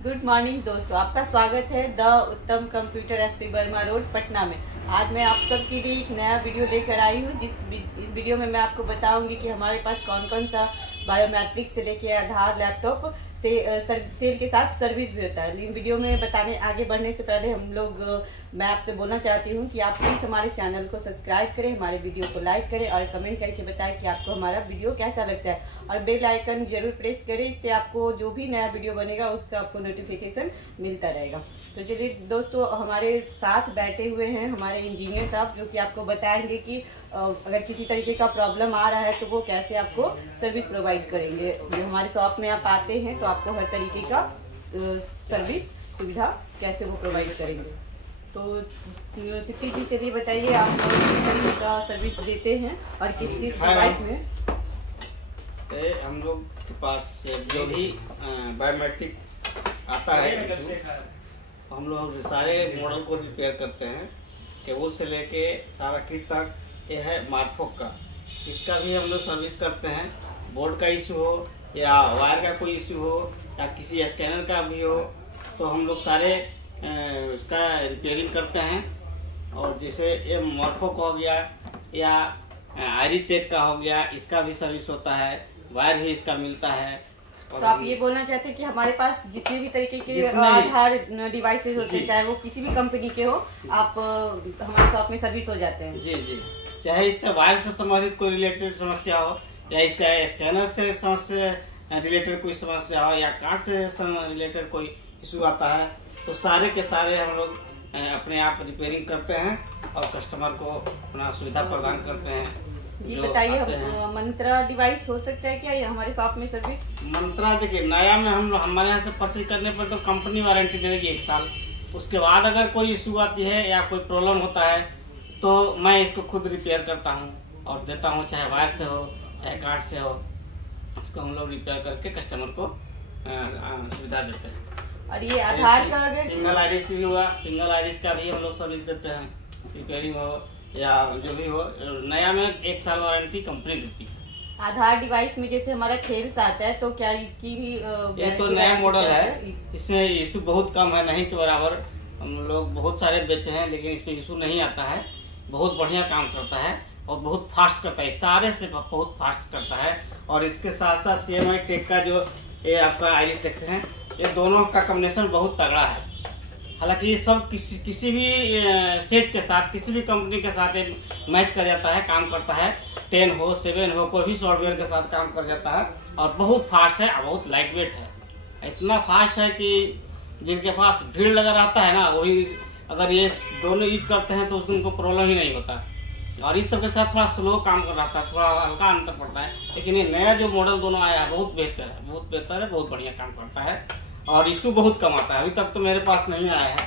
Good morning दोस्तों, आपका स्वागत है द उत्तम computer SP Verma road Patna में। आज मैं आप सबके लिए एक नया वीडियो लेकर आई हूँ। इस वीडियो में मैं आपको बताऊंगी कि हमारे पास कौन कौन सा बायोमेट्रिक से लेके आधार, लैपटॉप से सेल के साथ सर्विस भी होता है। लेकिन वीडियो में बताने आगे बढ़ने से पहले मैं आपसे बोलना चाहती हूँ कि आप प्लीज़ हमारे चैनल को सब्सक्राइब करें, हमारे वीडियो को लाइक करें और कमेंट करके बताएं कि आपको हमारा वीडियो कैसा लगता है। और बेल आइकन जरूर प्रेस करें, इससे आपको जो भी नया वीडियो बनेगा उसका आपको नोटिफिकेशन मिलता रहेगा। तो चलिए दोस्तों, हमारे साथ बैठे हुए हैं हमारे इंजीनियर साहब, जो कि आपको बताएंगे कि अगर किसी तरीके का प्रॉब्लम आ रहा है तो वो कैसे आपको सर्विस प्रोवाइड करेंगे। जो हमारे शॉप में आप आते हैं तो आपको हर तरीके का सर्विस सुविधा कैसे वो प्रोवाइड करेंगे। तो सिद्धि जी, चलिए बताइए आप किस तरीके का सर्विस देते हैं और किस किस डिवाइस में। हम लोग के पास जो भी बायोमेट्रिक आता है हम लोग सारे मॉडल को रिपेयर करते हैं, केबल से लेके सारा किट तक। ये है मार्फोक का, इसका भी हम लोग सर्विस करते हैं। बोर्ड का इशू हो या वायर का कोई इशू हो या किसी स्कैनर का भी हो तो हम लोग सारे उसका रिपेयरिंग करते हैं। और जैसे ये मार्फोक हो गया या आईरीटेक का हो गया, इसका भी सर्विस होता है, वायर भी इसका मिलता है। तो आप ये बोलना चाहते हैं कि हमारे पास जितने भी तरीके के आधार डिवाइसेस होते हैं, चाहे वो किसी भी कंपनी के हो, आप हमारे शॉप में सर्विस हो जाते हैं। जी जी, चाहे इससे वायर से संबंधित कोई रिलेटेड समस्या हो या इसका स्कैनर से रिलेटेड कोई समस्या हो या कार्ड से रिलेटेड कोई इशू आता है, तो सारे के सारे हम लोग अपने आप रिपेयरिंग करते हैं और कस्टमर को अपना सुविधा प्रदान करते हैं। जी बताइए, मंत्रा डिवाइस हो सकता है क्या ये हमारे शॉप में सर्विस? मंत्रा देखिए, नया में हमारे यहाँ से परचेज करने पर तो कंपनी वारंटी दे देगी 1 साल। उसके बाद अगर कोई इशू आती है या कोई प्रॉब्लम होता है तो मैं इसको खुद रिपेयर करता हूँ और देता हूँ, चाहे वायर से हो चाहे कार्ड से हो। इसको हम लोग रिपेयर करके कस्टमर को सुविधा देते हैं। और ये आधार का अगर सिंगल आइरिस भी हुआ, सिंगल आइरिस का भी हम लोग सर्विस देते हैं, रिपेयरिंग हो या जो भी हो। नया में 1 साल वारंटी कंपनी देती है। आधार डिवाइस में जैसे हमारा थेल्स आता है तो क्या इसकी भी ये तो नया मॉडल है, इसमें इशू बहुत कम है, नहीं के बराबर। हम लोग बहुत सारे बेचे हैं लेकिन इसमें इशू नहीं आता है। बहुत बढ़िया काम करता है और बहुत फास्ट करता है, सारे से बहुत फास्ट करता है। और इसके साथ साथ CMI टेक का जो ये आपका आइरिस देखते हैं, ये दोनों का कॉम्बिनेशन बहुत तगड़ा है। हालांकि ये सब किसी भी सेट के साथ, किसी भी कंपनी के साथ मैच कर जाता है, काम करता है। 10 हो 7 हो, कोई भी सॉफ्टवेयर के साथ काम कर जाता है और बहुत फास्ट है और बहुत लाइट वेट है। इतना फास्ट है कि जिनके पास भीड़ लगा रहता है ना, वही अगर ये दोनों यूज करते हैं तो उनको प्रॉब्लम ही नहीं होता। और इस सब के साथ थोड़ा स्लो काम कर रहा था, थोड़ा हल्का अंतर पड़ता है। लेकिन ये नया जो मॉडल दोनों आया है बहुत बेहतर है, बहुत बेहतर है, बहुत बढ़िया काम करता है और इशू बहुत कम आता है। अभी तक तो मेरे पास नहीं आया है,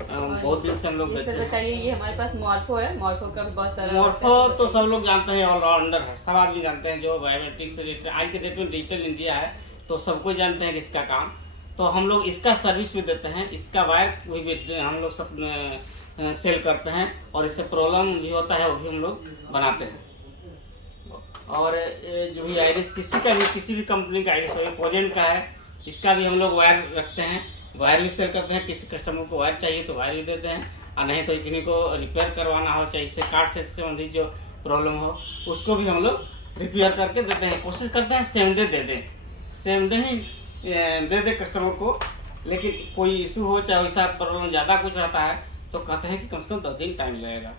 बहुत दिन से हम लोग बेचते हैं। बताइए, ये हमारे पास मॉर्फो है, मॉर्फो का भी बहुत सारा। मॉर्फो तो सब लोग जानते हैं, ऑलराउंडर है, सब आदमी जानते हैं। जो बायोमेट्रिक से रिलेटेड आज के डेट में डिजिटल इंडिया है तो सबको जानते हैं इसका काम। तो हम लोग इसका सर्विस भी देते हैं, इसका वायर भी बेचते हैं, हम लोग सब सेल करते हैं। और इससे प्रॉब्लम भी होता है वो भी हम लोग बनाते हैं। और जो भी आइरिस किसी भी कंपनी का आइरिस हो, पोजेंट का है, इसका भी हम लोग वायर रखते हैं, वायर भी सेल करते हैं। किसी कस्टमर को वायर चाहिए तो वायर भी देते हैं, और नहीं तो किसी को रिपेयर करवाना हो, चाहे इससे कार्ड से संबंधित जो प्रॉब्लम हो उसको भी हम लोग रिपेयर करके देते हैं। कोशिश करते हैं सेम डे दे दें, सेम डे ही दे दे कस्टमर को। लेकिन कोई इशू हो, चाहे वैसा प्रॉब्लम ज़्यादा कुछ रहता है तो कहते हैं कि कम से कम 10 दिन टाइम लगेगा।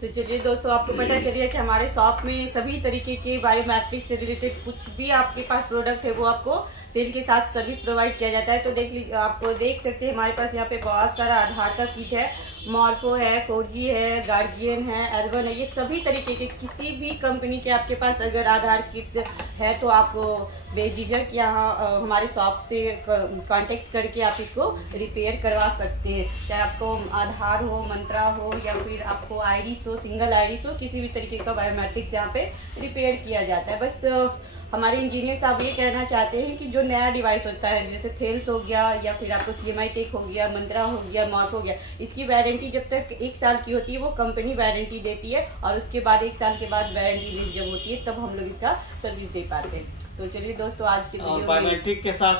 तो चलिए दोस्तों, आपको पता चलिए कि हमारे शॉप में सभी तरीके के बायोमेट्रिक से रिलेटेड कुछ भी आपके पास प्रोडक्ट है वो आपको सेल के साथ सर्विस प्रोवाइड किया जाता है। तो आप देख सकते हैं हमारे पास यहाँ पे बहुत सारा आधार का किट है, मॉर्फो है, 4G है, गार्जियन है, अर्बन है। ये सभी तरीके के किसी भी कंपनी के आपके पास अगर आधार किट है तो आप बेझिझक यहाँ हमारे शॉप से कांटेक्ट करके आप इसको रिपेयर करवा सकते हैं। चाहे आपको आधार हो, मंत्रा हो या फिर आपको आइरिस हो, सिंगल आइरिस हो, किसी भी तरीके का बायोमेट्रिक्स यहाँ पे रिपेयर किया जाता है। बस हमारे इंजीनियर साहब ये कहना चाहते हैं कि जो नया डिवाइस होता है, जैसे थेल्स हो गया या फिर आपको CMI टेक हो गया, मंत्रा हो गया, मॉर्फ हो गया, इसकी वारंटी जब तक 1 साल की होती है वो कंपनी वारंटी देती है। और उसके बाद 1 साल के बाद वारंटी जब होती है तब हम लोग इसका सर्विस दे पाते हैं। तो चलिए दोस्तों, आज के और बायोमेट्रिक के साथ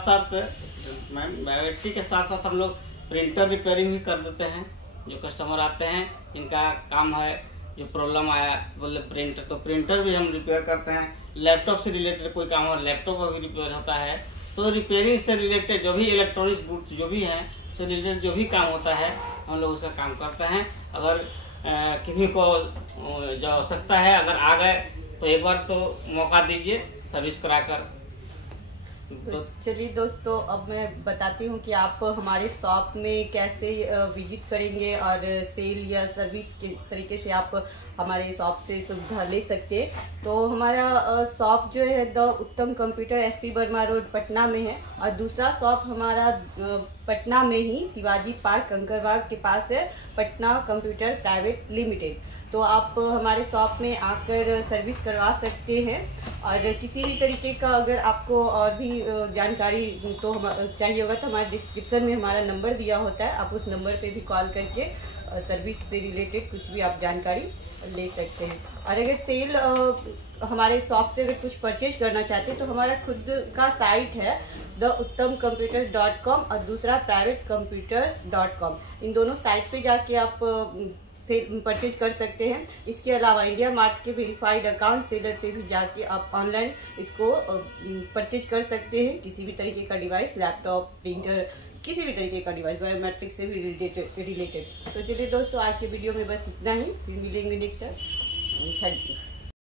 साथ हम लोग प्रिंटर रिपेयरिंग भी कर देते हैं। जो कस्टमर आते हैं इनका काम है, जो प्रॉब्लम आया बोले प्रिंटर, तो प्रिंटर भी हम रिपेयर करते हैं। लैपटॉप से रिलेटेड कोई काम हो, लैपटॉप भी रिपेयर होता है। तो रिपेयरिंग से रिलेटेड जो भी इलेक्ट्रॉनिक्स गुड्स जो भी हैं से रिलेटेड जो भी काम होता है हम लोग उसका काम करते हैं। अगर किसी को जो आवश्यकता है, अगर आ गए तो एक बार तो मौका दीजिए सर्विस कराकर। तो चलिए दोस्तों, अब मैं बताती हूँ कि आप हमारे शॉप में कैसे विजिट करेंगे और सेल या सर्विस किस तरीके से आप हमारे शॉप से सुविधा ले सकते हैं। तो हमारा शॉप जो है द उत्तम computer SP Verma road Patna में है, और दूसरा शॉप हमारा पटना में ही शिवाजी पार्क कंकरबाग के पास है, पटना कंप्यूटर प्राइवेट लिमिटेड। तो आप हमारे शॉप में आकर सर्विस करवा सकते हैं। और किसी भी तरीके का अगर आपको और भी जानकारी तो चाहिए होगा तो हमारे डिस्क्रिप्शन में हमारा नंबर दिया होता है, आप उस नंबर पे भी कॉल करके सर्विस से रिलेटेड कुछ भी आप जानकारी ले सकते हैं। और अगर सेल हमारे शॉप से अगर कुछ परचेज करना चाहते हैं तो हमारा खुद का साइट है theuttamcomputer.com और दूसरा privatcomputers.com। इन दोनों साइट पे जाके आप से परचेज कर सकते हैं। इसके अलावा इंडिया मार्ट के वेरीफाइड अकाउंट सेलर पे भी जाके आप ऑनलाइन इसको परचेज कर सकते हैं। किसी भी तरीके का डिवाइस, लैपटॉप, प्रिंटर, किसी भी तरीके का डिवाइस बायोमेट्रिक से भी रिलेटेड। तो चलिए दोस्तों, आज के वीडियो में बस इतना ही, फिर मिलेंगे नेक्स्ट टाइम। Thank you.